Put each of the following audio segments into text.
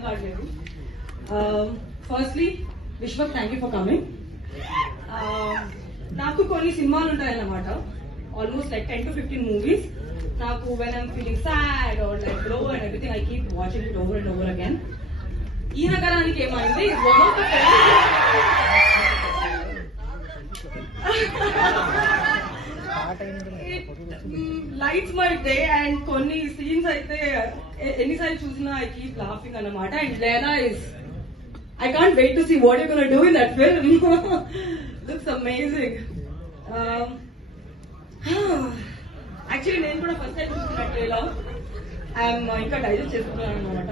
అర్థం కావట్లేదు. Firstly Vishwak, thank you for coming. నాకు కొన్ని సినిమాలు ఉంటాయన్నమాట, ఆల్మోస్ట్ లైక్ 10 to 15 మూవీస్. నాకు when I'm feeling sad or like low and everything I keep watching it over and over again. ఈ నగరానికి ఏమైంది, one of the lights my day and కొన్ని scenes అయితే ఎన్నిసార్లు చూసినా ఐ కీప్ లాఫింగ్ అన్నమాట. And లేనా is I can't wait to see what you're going to do in that film. Looks amazing. Actually, నేను కూడా ఫస్ట్ టైం చూస్తున్న trailer. I'm ఇంకా డైజెస్ట్ చేసుకున్నాను అనమాట.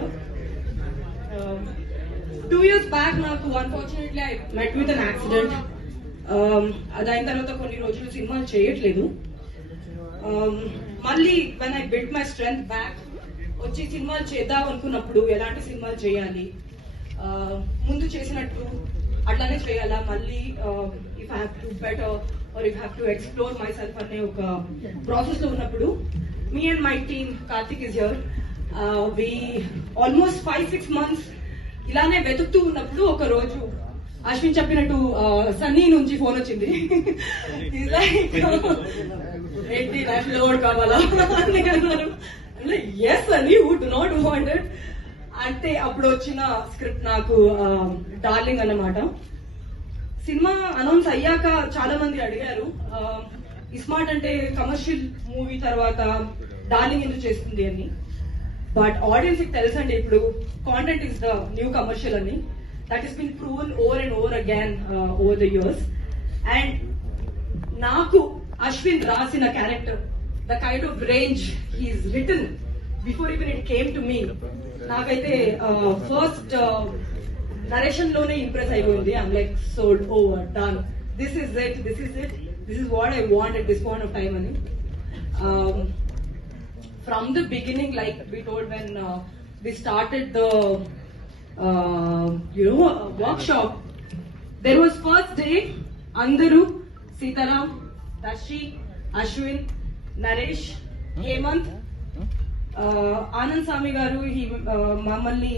2 years బ్యాక్ నాకు unfortunately I met with an accident. అది అయిన తర్వాత కొన్ని రోజులు సినిమాలు చేయట్లేదు. మళ్ళీ when I build my strength back వచ్చి సినిమాలు చేద్దాం అనుకున్నప్పుడు ఎలాంటి సినిమాలు చేయాలి, ముందు చేసినట్టు అట్లానే చేయాలా, మళ్ళీ if I have to better or if have to explore myself అనే ఒక ప్రాసెస్ లో ఉన్నప్పుడు me and my team, Karthik is here, we almost 5-6 months ఇలానే వెతుకుతూ ఉన్నప్పుడు ఒక రోజు అశ్విన్ చెప్పినట్టు సన్నీ నుంచి ఫోన్ వచ్చింది. ఏంటి నేషనల్ అవార్డ్ కావాలా అని అన్నారు. Yes Sunny, who do not want it. అంటే అప్పుడు వచ్చిన స్క్రిప్ట్ నాకు డార్లింగ్ అన్నమాట. సినిమా అనౌన్స్ అయ్యాక చాలా మంది అడిగారు, ఇస్మార్ట్ అంటే కమర్షియల్ మూవీ తర్వాత డార్లింగ్ ఎందుకు చేస్తుంది అని. బట్ ఆడియన్స్ కి తెలుసండి ఇప్పుడు content is the new commercial అని. That is been proven over and over again over the years. And నాకు అశ్విన్ రాసిన character, the kind of range he's written before even it came to me, నాకైతే first narration లోనే impress అయిపోయింది. I'm like sold, over, done, this is it, this is what I want at this point of time అని. From the beginning, like we told when we started the workshop, there was first day అందరూ, సీతారాం, దర్శి, అశ్విన్, నరేష్, హేమంత్, ఆనంద్ స్వామి గారు మమ్మల్ని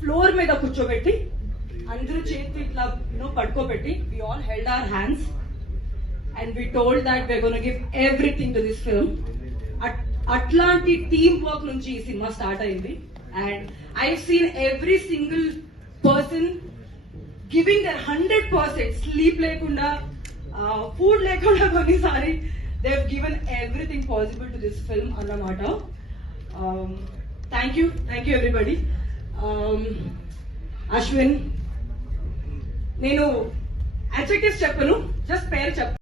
floor మీద కూర్చోబెట్టి అందరూ చేతి ఇట్లా పడుకోబెట్టి we all held our hands and we told that we're gonna give everything to this film. అట్లాంటి టీమ్ వర్క్ నుంచి ఈ సినిమా స్టార్ట్ అయింది. And I seen every single person giving their 100%, sleep లేకుండా, ఫుడ్ లేకుండా కొన్నిసారి they have given everything possible to this film అన్నమాట. Thank you everybody. Ashwin, నేను అడ్జెక్టివ్స్ చెప్పను, జస్ట్ పేరు చెప్పను.